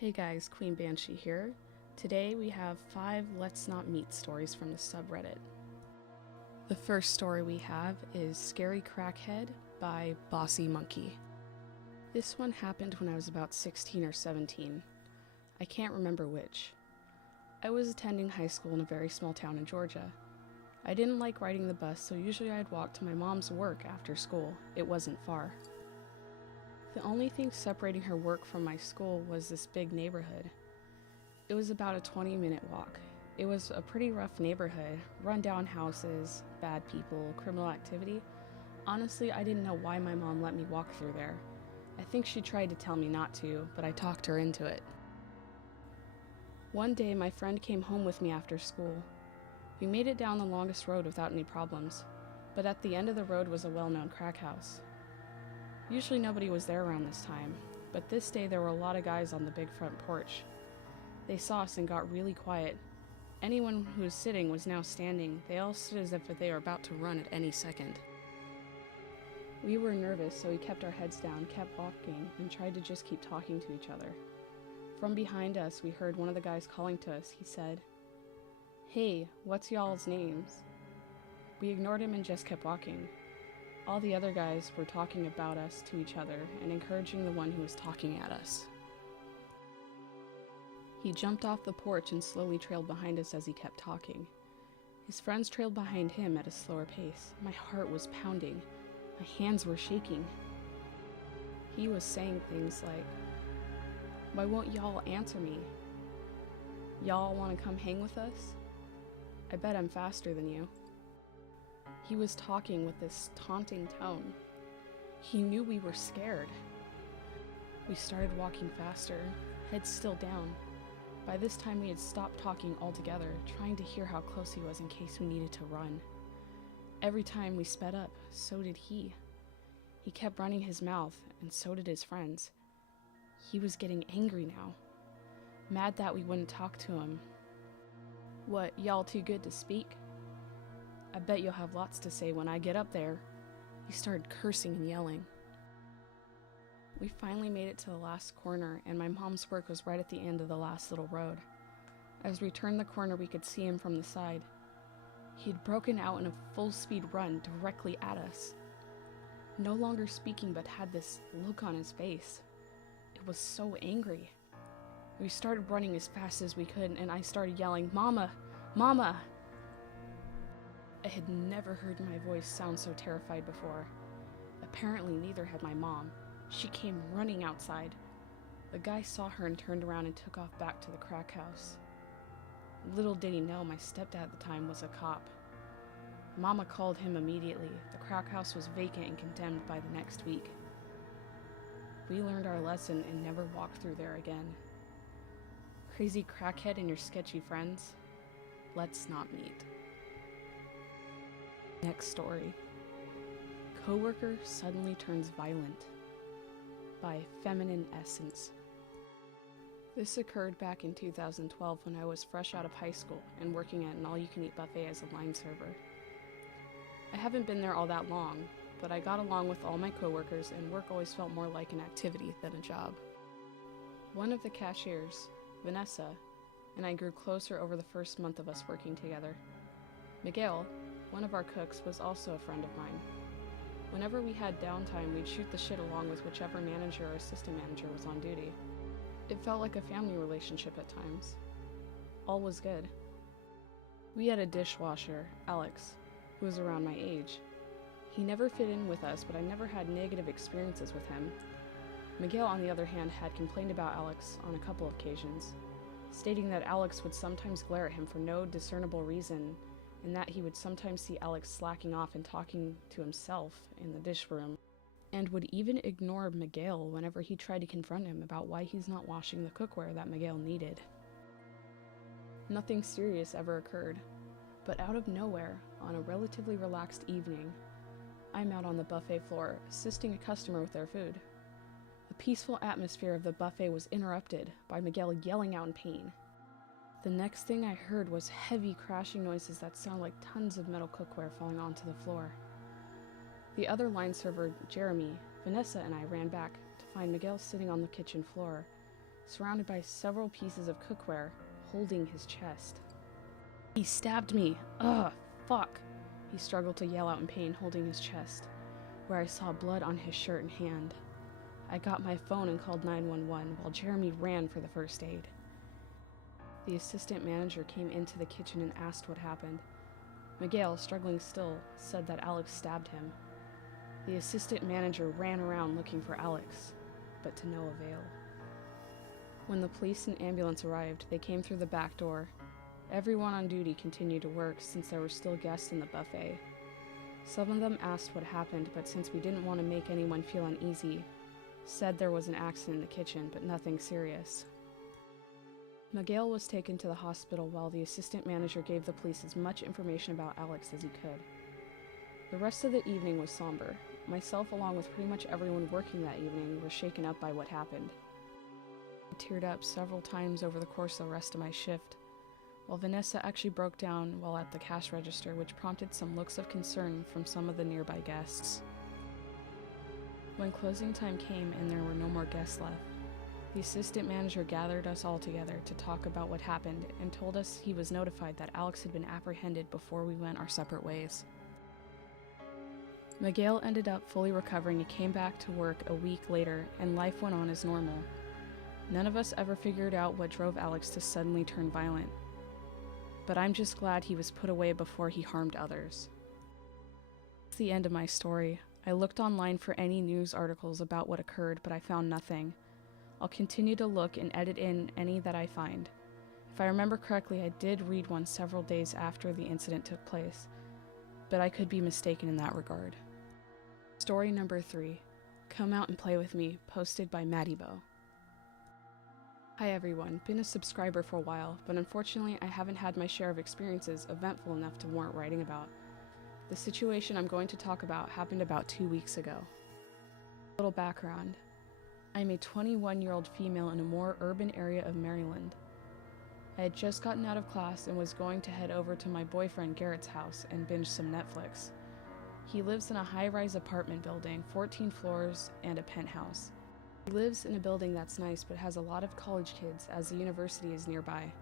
Hey guys, Queen Banshee here. Today we have 5 Let's Not Meet stories from the subreddit. The first story we have is Scary Crackhead by Bossy Monkey. This one happened when I was about 16 or 17. I can't remember which. I was attending high school in a very small town in Georgia. I didn't like riding the bus, so usually I'd walk to my mom's work after school. It wasn't far. The only thing separating her work from my school was this big neighborhood. It was about a 20-minute walk. It was a pretty rough neighborhood, run-down houses, bad people, criminal activity. Honestly, I didn't know why my mom let me walk through there. I think she tried to tell me not to, but I talked her into it. One day, my friend came home with me after school. We made it down the longest road without any problems, but at the end of the road was a well-known crack house. Usually nobody was there around this time, but this day there were a lot of guys on the big front porch. They saw us and got really quiet. Anyone who was sitting was now standing. They all stood as if they were about to run at any second. We were nervous, so we kept our heads down, kept walking, and tried to just keep talking to each other. From behind us, we heard one of the guys calling to us. He said, "Hey, what's y'all's names?" We ignored him and just kept walking. All the other guys were talking about us to each other and encouraging the one who was talking at us. He jumped off the porch and slowly trailed behind us as he kept talking. His friends trailed behind him at a slower pace. My heart was pounding. My hands were shaking. He was saying things like, "Why won't y'all answer me? Y'all want to come hang with us? I bet I'm faster than you." He was talking with this taunting tone. He knew we were scared. We started walking faster, heads still down. By this time we had stopped talking altogether, trying to hear how close he was in case we needed to run. Every time we sped up, so did he. He kept running his mouth, and so did his friends. He was getting angry now, mad that we wouldn't talk to him. "What, y'all too good to speak? I bet you'll have lots to say when I get up there." He started cursing and yelling. We finally made it to the last corner, and my mom's work was right at the end of the last little road. As we turned the corner, we could see him from the side. He had broken out in a full-speed run directly at us. No longer speaking, but had this look on his face. It was so angry. We started running as fast as we could, and I started yelling, "Mama! Mama!" I had never heard my voice sound so terrified before. Apparently neither had my mom. She came running outside. The guy saw her and turned around and took off back to the crack house. Little did he know my stepdad at the time was a cop. Mama called him immediately. The crack house was vacant and condemned by the next week. We learned our lesson and never walked through there again. Crazy crackhead and your sketchy friends? Let's not meet. Next story. Coworker suddenly turns violent by Feminine Essence. This occurred back in 2012 when I was fresh out of high school and working at an all-you-can-eat buffet as a line server. I haven't been there all that long, but I got along with all my coworkers and work always felt more like an activity than a job. One of the cashiers, Vanessa, and I grew closer over the first month of us working together. Miguel, one of our cooks, was also a friend of mine. Whenever we had downtime, we'd shoot the shit along with whichever manager or assistant manager was on duty. It felt like a family relationship at times. All was good. We had a dishwasher, Alex, who was around my age. He never fit in with us, but I never had negative experiences with him. Miguel, on the other hand, had complained about Alex on a couple of occasions, stating that Alex would sometimes glare at him for no discernible reason, and that he would sometimes see Alex slacking off and talking to himself in the dish room, and would even ignore Miguel whenever he tried to confront him about why he's not washing the cookware that Miguel needed. Nothing serious ever occurred, but out of nowhere, on a relatively relaxed evening, I'm out on the buffet floor assisting a customer with their food. The peaceful atmosphere of the buffet was interrupted by Miguel yelling out in pain. The next thing I heard was heavy crashing noises that sounded like tons of metal cookware falling onto the floor. The other line server, Jeremy, Vanessa, and I ran back to find Miguel sitting on the kitchen floor, surrounded by several pieces of cookware, holding his chest. He stabbed me! Ugh! Fuck! He struggled to yell out in pain, holding his chest, where I saw blood on his shirt and hand. I got my phone and called 911 while Jeremy ran for the first aid. The assistant manager came into the kitchen and asked what happened. Miguel, struggling still, said that Alex stabbed him. The assistant manager ran around looking for Alex, but to no avail. When the police and ambulance arrived, they came through the back door. Everyone on duty continued to work since there were still guests in the buffet. Some of them asked what happened, but since we didn't want to make anyone feel uneasy, said there was an accident in the kitchen, but nothing serious. Miguel was taken to the hospital while the assistant manager gave the police as much information about Alex as he could. The rest of the evening was somber. Myself, along with pretty much everyone working that evening, were shaken up by what happened. I teared up several times over the course of the rest of my shift, while Vanessa actually broke down while at the cash register, which prompted some looks of concern from some of the nearby guests. When closing time came and there were no more guests left, the assistant manager gathered us all together to talk about what happened and told us he was notified that Alex had been apprehended before we went our separate ways. Miguel ended up fully recovering and came back to work a week later, and life went on as normal. None of us ever figured out what drove Alex to suddenly turn violent, but I'm just glad he was put away before he harmed others. That's the end of my story. I looked online for any news articles about what occurred, but I found nothing. I'll continue to look and edit in any that I find. If I remember correctly, I did read one several days after the incident took place, but I could be mistaken in that regard. Story number 3, Come Out and Play With Me, posted by Maddiebo. Hi everyone, been a subscriber for a while, but unfortunately I haven't had my share of experiences eventful enough to warrant writing about. The situation I'm going to talk about happened about 2 weeks ago. A little background. I'm a 21-year-old female in a more urban area of Maryland. I had just gotten out of class and was going to head over to my boyfriend Garrett's house and binge some Netflix. He lives in a high-rise apartment building, 14 floors, and a penthouse. He lives in a building that's nice but has a lot of college kids as the university is nearby.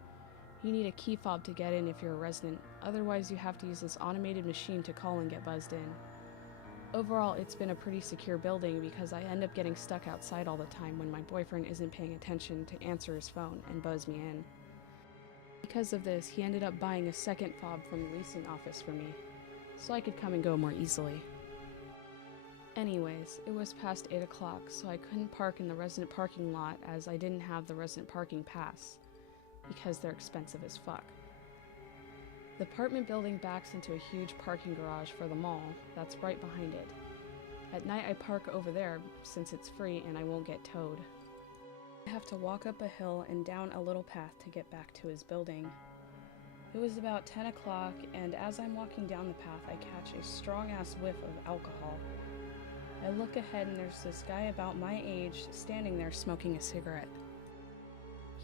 You need a key fob to get in if you're a resident, otherwise you have to use this automated machine to call and get buzzed in. Overall, it's been a pretty secure building because I end up getting stuck outside all the time when my boyfriend isn't paying attention to answer his phone and buzz me in. Because of this, he ended up buying a second fob from the leasing office for me, so I could come and go more easily. Anyways, it was past 8 o'clock, so I couldn't park in the resident parking lot as I didn't have the resident parking pass, because they're expensive as fuck. The apartment building backs into a huge parking garage for the mall that's right behind it. At night I park over there since it's free and I won't get towed. I have to walk up a hill and down a little path to get back to his building. It was about 10 o'clock, and as I'm walking down the path I catch a strong-ass whiff of alcohol. I look ahead and there's this guy about my age standing there smoking a cigarette.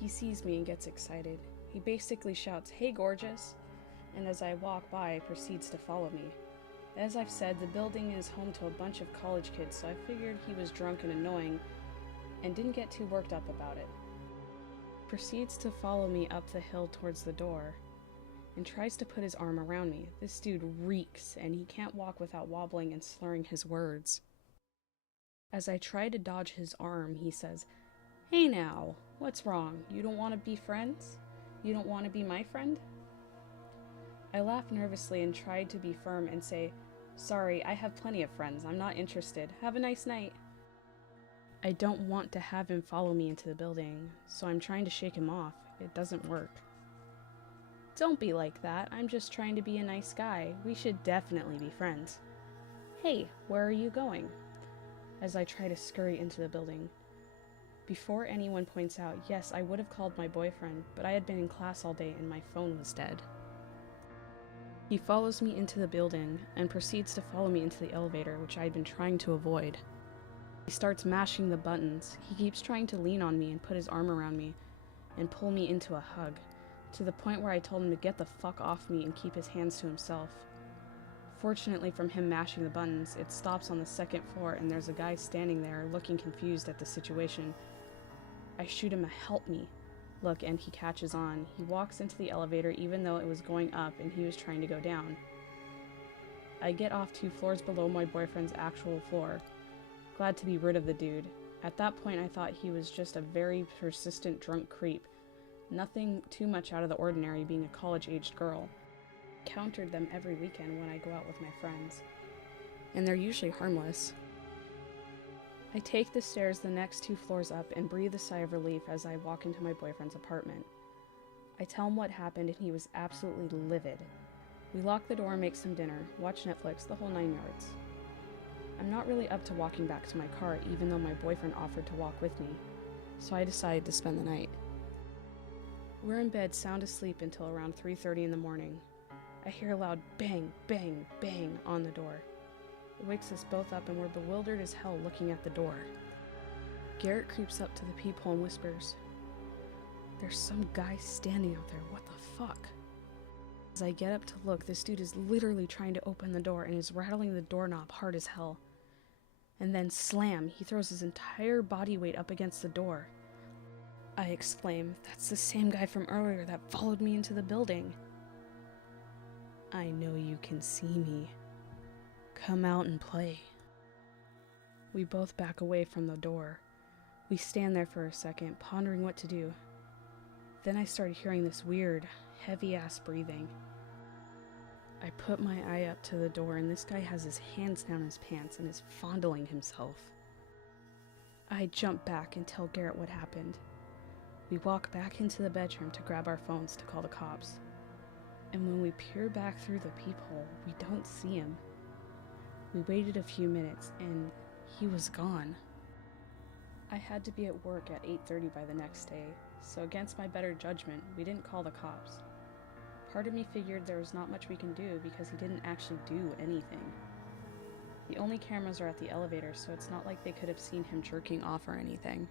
He sees me and gets excited. He basically shouts, "Hey gorgeous," and as I walk by proceeds to follow me. As I've said, the building is home to a bunch of college kids, so I figured he was drunk and annoying and didn't get too worked up about it. Proceeds to follow me up the hill towards the door and tries to put his arm around me. This dude reeks, and he can't walk without wobbling and slurring his words. As I try to dodge his arm, he says, "Hey now, what's wrong? You don't want to be friends? You don't want to be my friend?" I laugh nervously and tried to be firm and say, "Sorry, I have plenty of friends. I'm not interested. Have a nice night." I don't want to have him follow me into the building, so I'm trying to shake him off. It doesn't work. "Don't be like that. I'm just trying to be a nice guy. We should definitely be friends." "Hey, where are you going?" As I try to scurry into the building. Before anyone points out, yes, I would have called my boyfriend, but I had been in class all day and my phone was dead. He follows me into the building and proceeds to follow me into the elevator, which I had been trying to avoid. He starts mashing the buttons. He keeps trying to lean on me and put his arm around me and pull me into a hug, to the point where I told him to get the fuck off me and keep his hands to himself. Fortunately, from him mashing the buttons, it stops on the second floor and there's a guy standing there looking confused at the situation. I shoot him a "help me" look, and he catches on. He walks into the elevator even though it was going up and he was trying to go down. I get off 2 floors below my boyfriend's actual floor, glad to be rid of the dude. At that point, I thought he was just a very persistent drunk creep. Nothing too much out of the ordinary, being a college-aged girl. I encountered them every weekend when I go out with my friends, and they're usually harmless. I take the stairs the next 2 floors up and breathe a sigh of relief as I walk into my boyfriend's apartment. I tell him what happened and he was absolutely livid. We lock the door, make some dinner, watch Netflix, the whole 9 yards. I'm not really up to walking back to my car even though my boyfriend offered to walk with me, so I decide to spend the night. We're in bed sound asleep until around 3:30 in the morning. I hear a loud bang, bang, bang on the door. It wakes us both up and we're bewildered as hell looking at the door. Garrett creeps up to the peephole and whispers, "There's some guy standing out there, what the fuck?" As I get up to look, this dude is literally trying to open the door and is rattling the doorknob hard as hell. And then slam, he throws his entire body weight up against the door. I exclaim, "That's the same guy from earlier that followed me into the building." "I know you can see me. Come out and play." We both back away from the door. We stand there for a second, pondering what to do. Then I start hearing this weird, heavy-ass breathing. I put my eye up to the door and this guy has his hands down his pants and is fondling himself. I jump back and tell Garrett what happened. We walk back into the bedroom to grab our phones to call the cops. And when we peer back through the peephole, we don't see him. We waited a few minutes and he was gone. I had to be at work at 8:30 by the next day, so against my better judgment, we didn't call the cops. Part of me figured there was not much we can do because he didn't actually do anything. The only cameras are at the elevator, so it's not like they could have seen him jerking off or anything.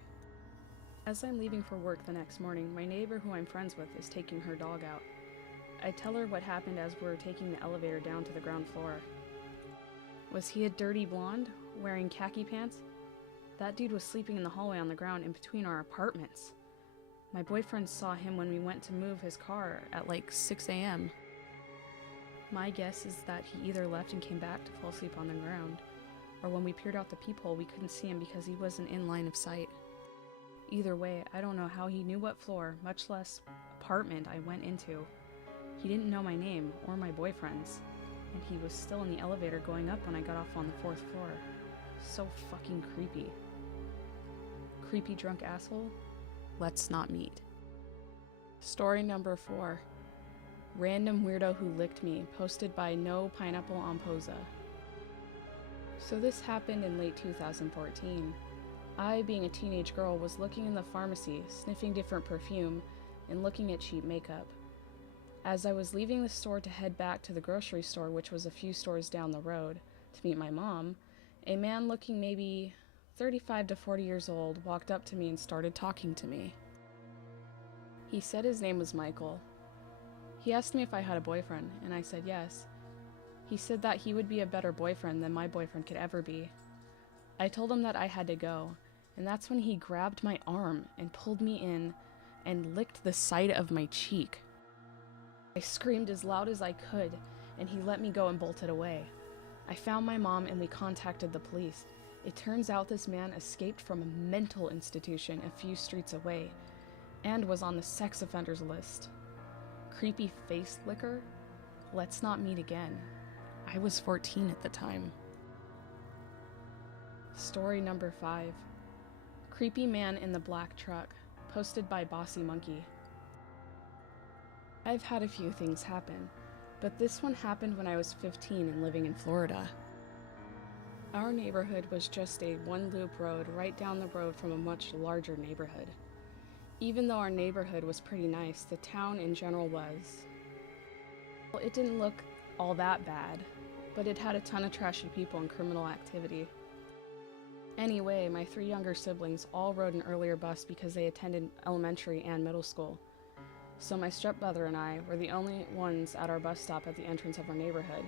As I'm leaving for work the next morning, my neighbor who I'm friends with is taking her dog out. I tell her what happened as we're taking the elevator down to the ground floor. Was he a dirty blonde, wearing khaki pants? That dude was sleeping in the hallway on the ground in between our apartments. My boyfriend saw him when we went to move his car at like 6 a.m. My guess is that he either left and came back to fall asleep on the ground, or when we peered out the peephole we couldn't see him because he wasn't in line of sight. Either way, I don't know how he knew what floor, much less apartment, I went into. He didn't know my name or my boyfriend's, and he was still in the elevator going up when I got off on the 4th floor. So fucking creepy. Creepy drunk asshole? Let's not meet. Story number 4. Random weirdo who licked me, posted by No Pineapple on Posa. So this happened in late 2014. I, being a teenage girl, was looking in the pharmacy, sniffing different perfume, and looking at cheap makeup. As I was leaving the store to head back to the grocery store, which was a few stores down the road, to meet my mom, a man looking maybe 35 to 40 years old walked up to me and started talking to me. He said his name was Michael. He asked me if I had a boyfriend, and I said yes. He said that he would be a better boyfriend than my boyfriend could ever be. I told him that I had to go, and that's when he grabbed my arm and pulled me in and licked the side of my cheek. I screamed as loud as I could, and he let me go and bolted away. I found my mom and we contacted the police. It turns out this man escaped from a mental institution a few streets away and was on the sex offenders list. Creepy face licker? Let's not meet again. I was 14 at the time. Story number 5. Creepy man in the black truck, posted by Bossy Monkey. I've had a few things happen, but this one happened when I was 15 and living in Florida. Our neighborhood was just a one-loop road right down the road from a much larger neighborhood. Even though our neighborhood was pretty nice, the town in general was. Well, it didn't look all that bad, but it had a ton of trashy people and criminal activity. Anyway, my 3 younger siblings all rode an earlier bus because they attended elementary and middle school. So my stepbrother and I were the only ones at our bus stop at the entrance of our neighborhood.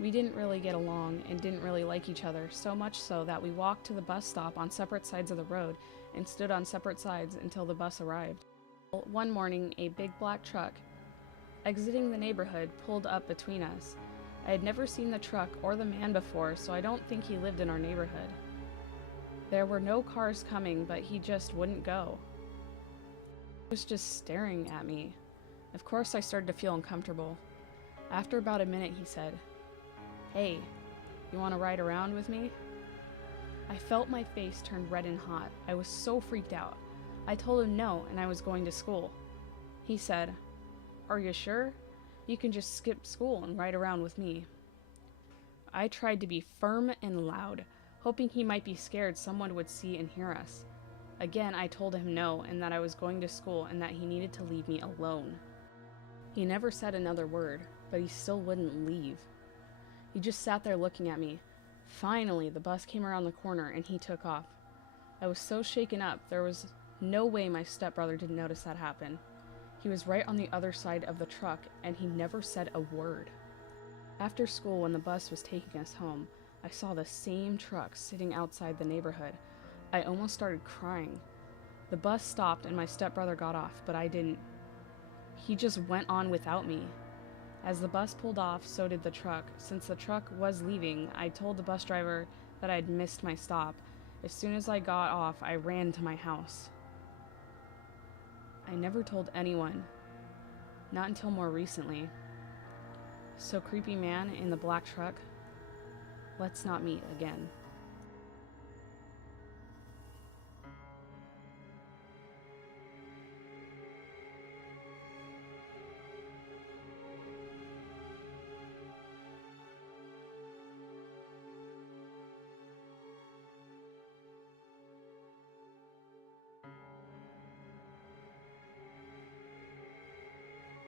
We didn't really get along and didn't really like each other, so much so that we walked to the bus stop on separate sides of the road and stood on separate sides until the bus arrived. One morning, a big black truck, exiting the neighborhood, pulled up between us. I had never seen the truck or the man before, so I don't think he lived in our neighborhood. There were no cars coming, but he just wouldn't go. He was just staring at me. Of course, I started to feel uncomfortable. After about a minute, he said, "Hey, you want to ride around with me?" I felt my face turn red and hot. I was so freaked out. I told him no, and I was going to school. He said, "Are you sure? You can just skip school and ride around with me." I tried to be firm and loud, hoping he might be scared someone would see and hear us. Again, I told him no, and that I was going to school and that he needed to leave me alone. He never said another word, but he still wouldn't leave. He just sat there looking at me. Finally, the bus came around the corner and he took off. I was so shaken up, there was no way my stepbrother didn't notice that happen. He was right on the other side of the truck, and he never said a word. After school, when the bus was taking us home, I saw the same truck sitting outside the neighborhood. I almost started crying. The bus stopped and my stepbrother got off, but I didn't. He just went on without me. As the bus pulled off, so did the truck. Since the truck was leaving, I told the bus driver that I'd missed my stop. As soon as I got off, I ran to my house. I never told anyone, not until more recently. So, creepy man in the black truck, let's not meet again.